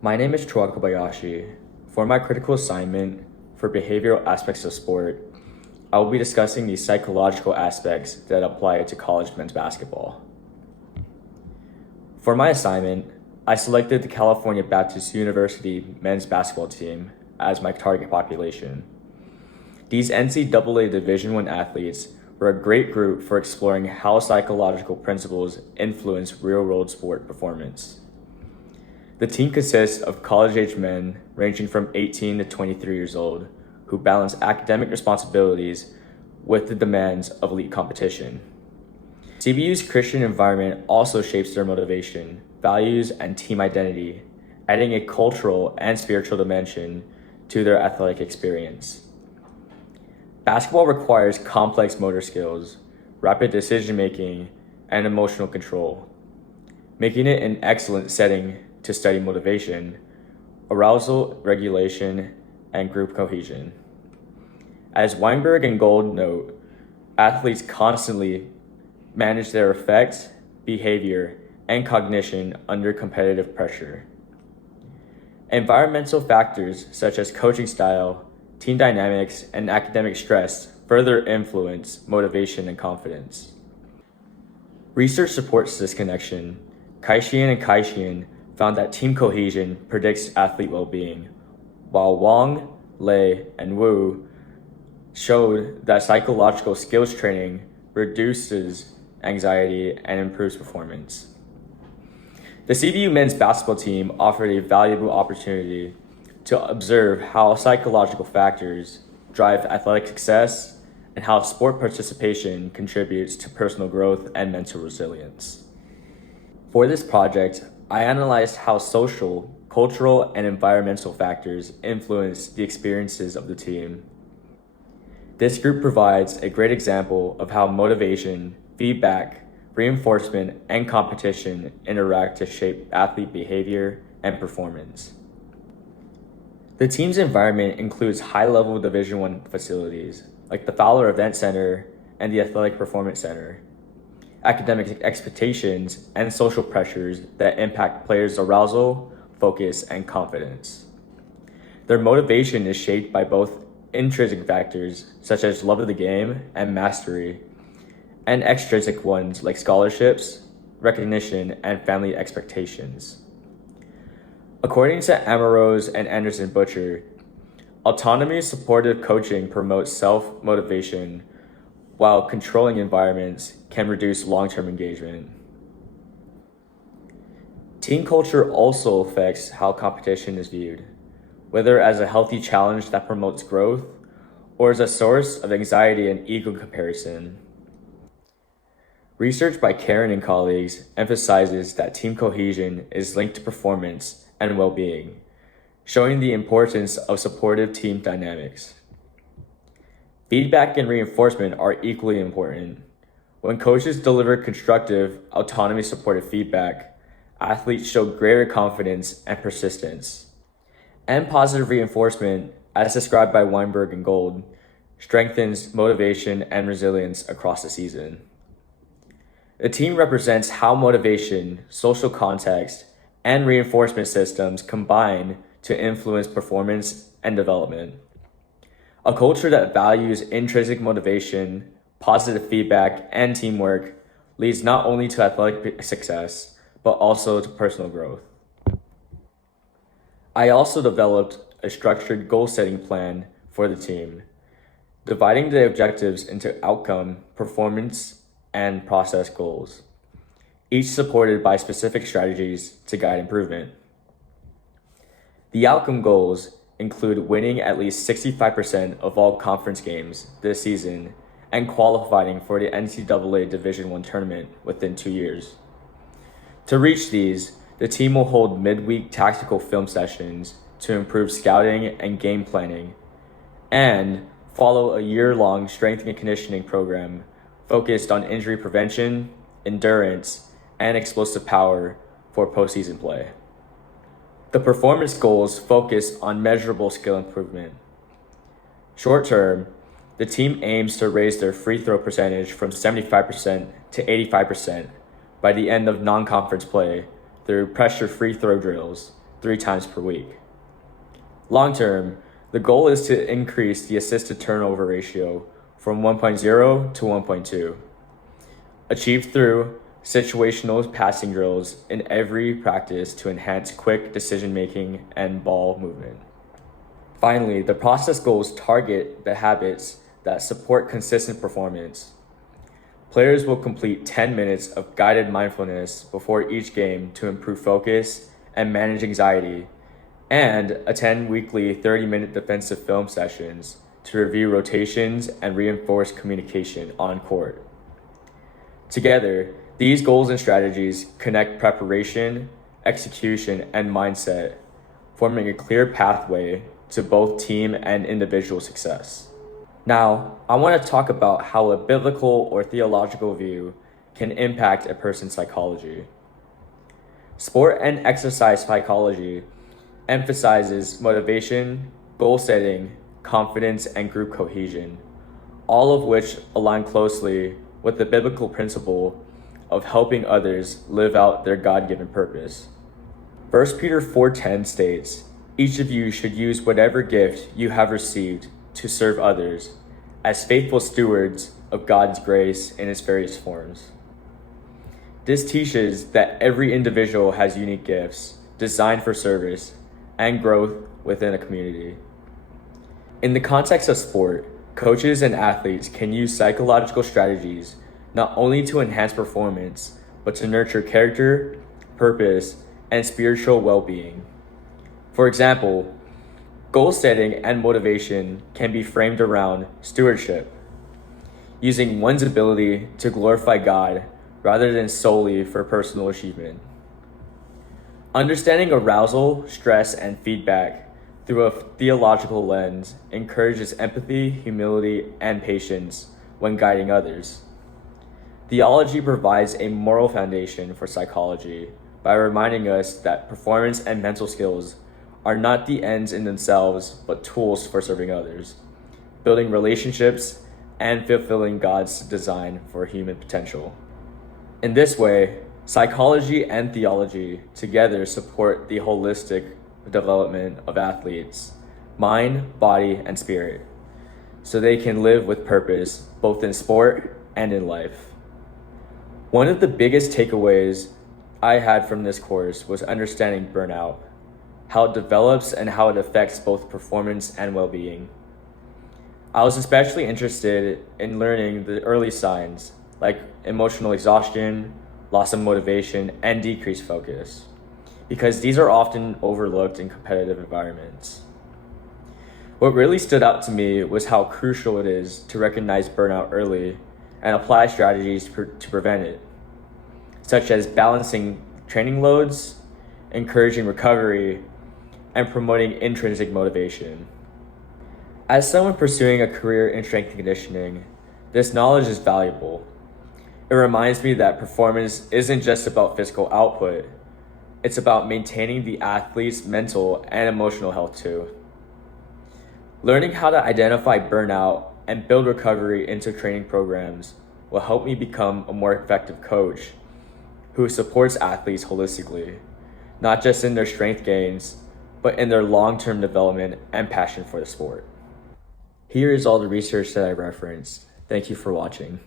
My name is Chua Kobayashi. For my critical assignment for behavioral aspects of sport, I will be discussing the psychological aspects that apply to college men's basketball. For my assignment, I selected the California Baptist University men's basketball team as my target population. These NCAA Division I athletes were a great group for exploring how psychological principles influence real-world sport performance. The team consists of college-age men ranging from 18 to 23 years old who balance academic responsibilities with the demands of elite competition. CBU's Christian environment also shapes their motivation, values, and team identity, adding a cultural and spiritual dimension to their athletic experience. Basketball requires complex motor skills, rapid decision-making, and emotional control, making it an excellent setting to study motivation, arousal regulation, and group cohesion. As Weinberg and Gold note, athletes constantly manage their affects, behavior, and cognition under competitive pressure. Environmental factors such as coaching style, team dynamics, and academic stress further influence motivation and confidence. Research supports this connection. Kaishian and Kaishian found that team cohesion predicts athlete well-being, while Wang, Lei, and Wu showed that psychological skills training reduces anxiety and improves performance. The CBU men's basketball team offered a valuable opportunity to observe how psychological factors drive athletic success and how sport participation contributes to personal growth and mental resilience. For this project, I analyzed how social, cultural, and environmental factors influence the experiences of the team. This group provides a great example of how motivation, feedback, reinforcement, and competition interact to shape athlete behavior and performance. The team's environment includes high-level Division I facilities, like the Fowler Event Center and the Athletic Performance Center, academic expectations, and social pressures that impact players' arousal, focus, and confidence. Their motivation is shaped by both intrinsic factors, such as love of the game and mastery, and extrinsic ones like scholarships, recognition, and family expectations. According to Amorose and Anderson-Butcher, autonomy-supportive coaching promotes self-motivation, while controlling environments can reduce long-term engagement. Team culture also affects how competition is viewed, whether as a healthy challenge that promotes growth or as a source of anxiety and ego comparison. Research by Karen and colleagues emphasizes that team cohesion is linked to performance and well-being, showing the importance of supportive team dynamics. Feedback and reinforcement are equally important. When coaches deliver constructive, autonomy-supported feedback, athletes show greater confidence and persistence. And positive reinforcement, as described by Weinberg and Gold, strengthens motivation and resilience across the season. The team represents how motivation, social context, and reinforcement systems combine to influence performance and development. A culture that values intrinsic motivation, positive feedback, and teamwork leads not only to athletic success, but also to personal growth. I also developed a structured goal-setting plan for the team, dividing the objectives into outcome, performance, and process goals, each supported by specific strategies to guide improvement. The outcome goals include winning at least 65% of all conference games this season and qualifying for the NCAA Division I tournament within 2 years. To reach these, the team will hold midweek tactical film sessions to improve scouting and game planning, and follow a year-long strength and conditioning program focused on injury prevention, endurance, and explosive power for postseason play. The performance goals focus on measurable skill improvement. Short term, the team aims to raise their free throw percentage from 75% to 85% by the end of non-conference play through pressure free throw drills, 3 times per week. Long term, the goal is to increase the assist to turnover ratio from 1.0 to 1.2, achieved through situational passing drills in every practice to enhance quick decision-making and ball movement. Finally, the process goals target the habits that support consistent performance. Players will complete 10 minutes of guided mindfulness before each game to improve focus and manage anxiety, and attend weekly 30-minute defensive film sessions to review rotations and reinforce communication on court. Together, these goals and strategies connect preparation, execution, and mindset, forming a clear pathway to both team and individual success. Now, I want to talk about how a biblical or theological view can impact a person's psychology. Sport and exercise psychology emphasizes motivation, goal setting, confidence, and group cohesion, all of which align closely with the biblical principle of helping others live out their God-given purpose. 1 Peter 4:10 states, "Each of you should use whatever gift you have received to serve others as faithful stewards of God's grace in its various forms." This teaches that every individual has unique gifts designed for service and growth within a community. In the context of sport, coaches and athletes can use psychological strategies not only to enhance performance, but to nurture character, purpose, and spiritual well-being. For example, goal setting and motivation can be framed around stewardship, using one's ability to glorify God rather than solely for personal achievement. Understanding arousal, stress, and feedback through a theological lens encourages empathy, humility, and patience when guiding others. Theology provides a moral foundation for psychology by reminding us that performance and mental skills are not the ends in themselves, but tools for serving others, building relationships, and fulfilling God's design for human potential. In this way, psychology and theology together support the holistic development of athletes, mind, body, and spirit, so they can live with purpose both in sport and in life. One of the biggest takeaways I had from this course was understanding burnout, how it develops and how it affects both performance and well-being. I was especially interested in learning the early signs like emotional exhaustion, loss of motivation, and decreased focus, because these are often overlooked in competitive environments. What really stood out to me was how crucial it is to recognize burnout early and apply strategies to prevent it, such as balancing training loads, encouraging recovery, and promoting intrinsic motivation. As someone pursuing a career in strength and conditioning, this knowledge is valuable. It reminds me that performance isn't just about physical output, it's about maintaining the athlete's mental and emotional health too. Learning how to identify burnout and build recovery into training programs will help me become a more effective coach who supports athletes holistically, not just in their strength gains, but in their long-term development and passion for the sport. Here is all the research that I referenced. Thank you for watching.